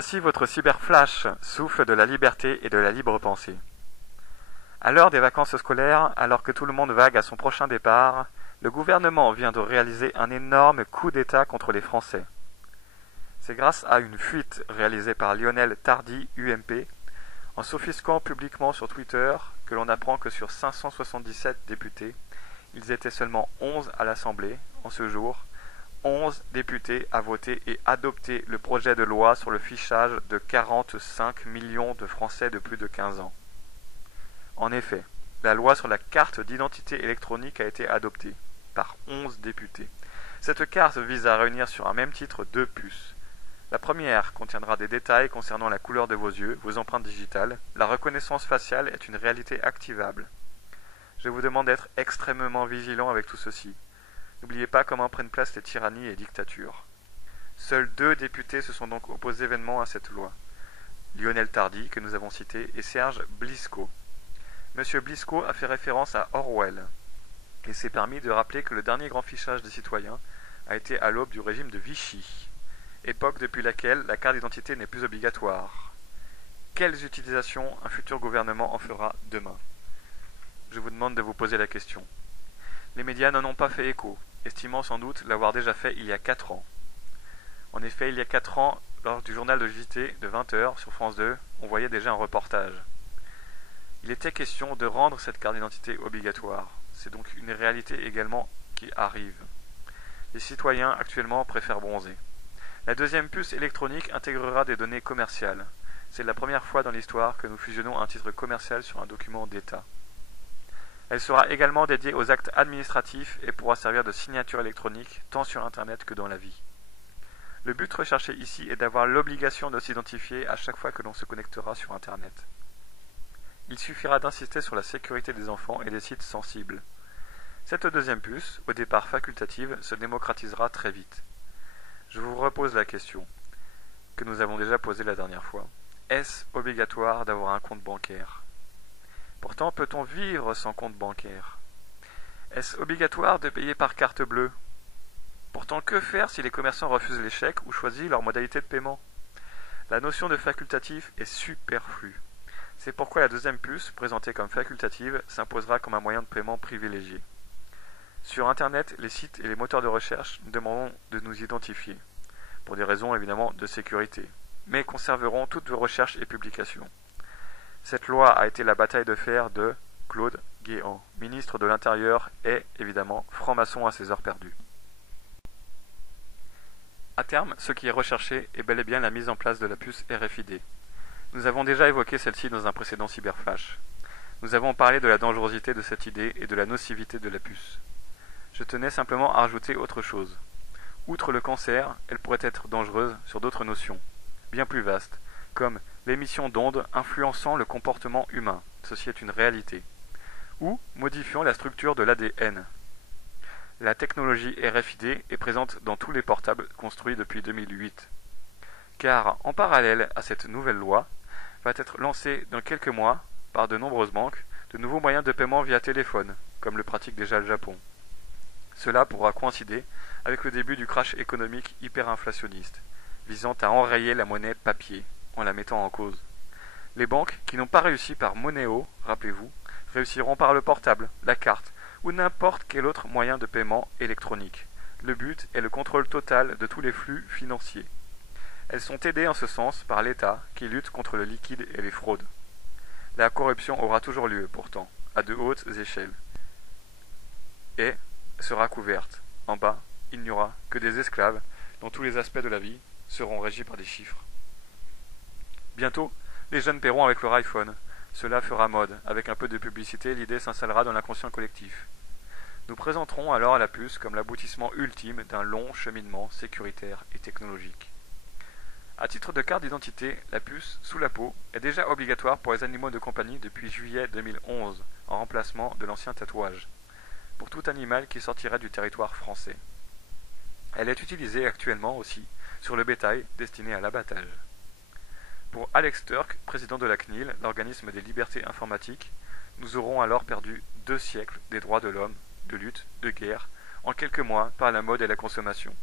Voici votre cyberflash, souffle de la liberté et de la libre pensée. À l'heure des vacances scolaires, alors que tout le monde vague à son prochain départ, le gouvernement vient de réaliser un énorme coup d'État contre les Français. C'est grâce à une fuite réalisée par Lionel Tardy, UMP, en s'offusquant publiquement sur Twitter, que l'on apprend que sur 577 députés, ils étaient seulement 11 à l'Assemblée, en ce jour, 11 députés à voter et adopter le projet de loi sur le fichage de 45 millions de Français de plus de 15 ans. En effet, la loi sur la carte d'identité électronique a été adoptée par 11 députés. Cette carte vise à réunir sur un même titre 2 puces. La première contiendra des détails concernant la couleur de vos yeux, vos empreintes digitales. La reconnaissance faciale est une réalité activable. Je vous demande d'être extrêmement vigilant avec tout ceci. N'oubliez pas comment prennent place les tyrannies et dictatures. Seuls 2 députés se sont donc opposés vainement à cette loi. Lionel Tardy, que nous avons cité, et Serge Blisco. Monsieur Blisco a fait référence à Orwell et s'est permis de rappeler que le dernier grand fichage des citoyens a été à l'aube du régime de Vichy, époque depuis laquelle la carte d'identité n'est plus obligatoire. Quelles utilisations un futur gouvernement en fera demain? Je vous demande de vous poser la question. Les médias n'en ont pas fait écho, estimant sans doute l'avoir déjà fait il y a 4 ans. En effet, il y a 4 ans, lors du journal de JT de 20h sur France 2, on voyait déjà un reportage. Il était question de rendre cette carte d'identité obligatoire. C'est donc une réalité également qui arrive. Les citoyens actuellement préfèrent bronzer. La deuxième puce électronique intégrera des données commerciales. C'est la première fois dans l'histoire que nous fusionnons un titre commercial sur un document d'État. Elle sera également dédiée aux actes administratifs et pourra servir de signature électronique tant sur Internet que dans la vie. Le but recherché ici est d'avoir l'obligation de s'identifier à chaque fois que l'on se connectera sur Internet. Il suffira d'insister sur la sécurité des enfants et des sites sensibles. Cette deuxième puce, au départ facultative, se démocratisera très vite. Je vous repose la question, que nous avons déjà posée la dernière fois. Est-ce obligatoire d'avoir un compte bancaire? Pourtant, peut-on vivre sans compte bancaire? Est-ce obligatoire de payer par carte bleue? Pourtant, que faire si les commerçants refusent les chèques ou choisissent leur modalité de paiement? La notion de facultatif est superflue. C'est pourquoi la deuxième puce, présentée comme facultative, s'imposera comme un moyen de paiement privilégié. Sur Internet, les sites et les moteurs de recherche nous demanderont de nous identifier, pour des raisons évidemment de sécurité, mais conserveront toutes vos recherches et publications. Cette loi a été la bataille de fer de Claude Guéant, ministre de l'Intérieur et, évidemment, franc-maçon à ses heures perdues. À terme, ce qui est recherché est bel et bien la mise en place de la puce RFID. Nous avons déjà évoqué celle-ci dans un précédent cyberflash. Nous avons parlé de la dangerosité de cette idée et de la nocivité de la puce. Je tenais simplement à rajouter autre chose. Outre le cancer, elle pourrait être dangereuse sur d'autres notions, bien plus vastes, comme l'émission d'ondes influençant le comportement humain, ceci est une réalité, ou modifiant la structure de l'ADN. La technologie RFID est présente dans tous les portables construits depuis 2008. Car, en parallèle à cette nouvelle loi, va être lancé dans quelques mois, par de nombreuses banques, de nouveaux moyens de paiement via téléphone, comme le pratique déjà le Japon. Cela pourra coïncider avec le début du crash économique hyperinflationniste, visant à enrayer la monnaie papier, en la mettant en cause. Les banques qui n'ont pas réussi par Monéo, rappelez-vous, réussiront par le portable, la carte, ou n'importe quel autre moyen de paiement électronique. Le but est le contrôle total de tous les flux financiers. Elles sont aidées en ce sens par l'État qui lutte contre le liquide et les fraudes. La corruption aura toujours lieu pourtant, à de hautes échelles. Et sera couverte. En bas, il n'y aura que des esclaves dont tous les aspects de la vie seront régis par des chiffres. Bientôt, les jeunes paieront avec leur iPhone. Cela fera mode. Avec un peu de publicité, l'idée s'installera dans l'inconscient collectif. Nous présenterons alors la puce comme l'aboutissement ultime d'un long cheminement sécuritaire et technologique. À titre de carte d'identité, la puce sous la peau est déjà obligatoire pour les animaux de compagnie depuis juillet 2011, en remplacement de l'ancien tatouage, pour tout animal qui sortirait du territoire français. Elle est utilisée actuellement aussi sur le bétail destiné à l'abattage. Pour Alex Türk, président de la CNIL, l'organisme des libertés informatiques, nous aurons alors perdu 2 siècles des droits de l'homme, de lutte, de guerre, en quelques mois par la mode et la consommation.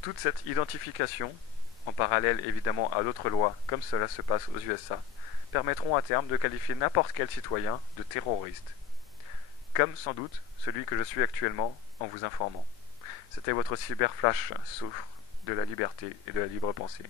Toute cette identification en parallèle évidemment à d'autres lois, comme cela se passe aux USA, permettront à terme de qualifier n'importe quel citoyen de terroriste. Comme sans doute celui que je suis actuellement en vous informant. C'était votre cyberflash souffre de la liberté et de la libre pensée.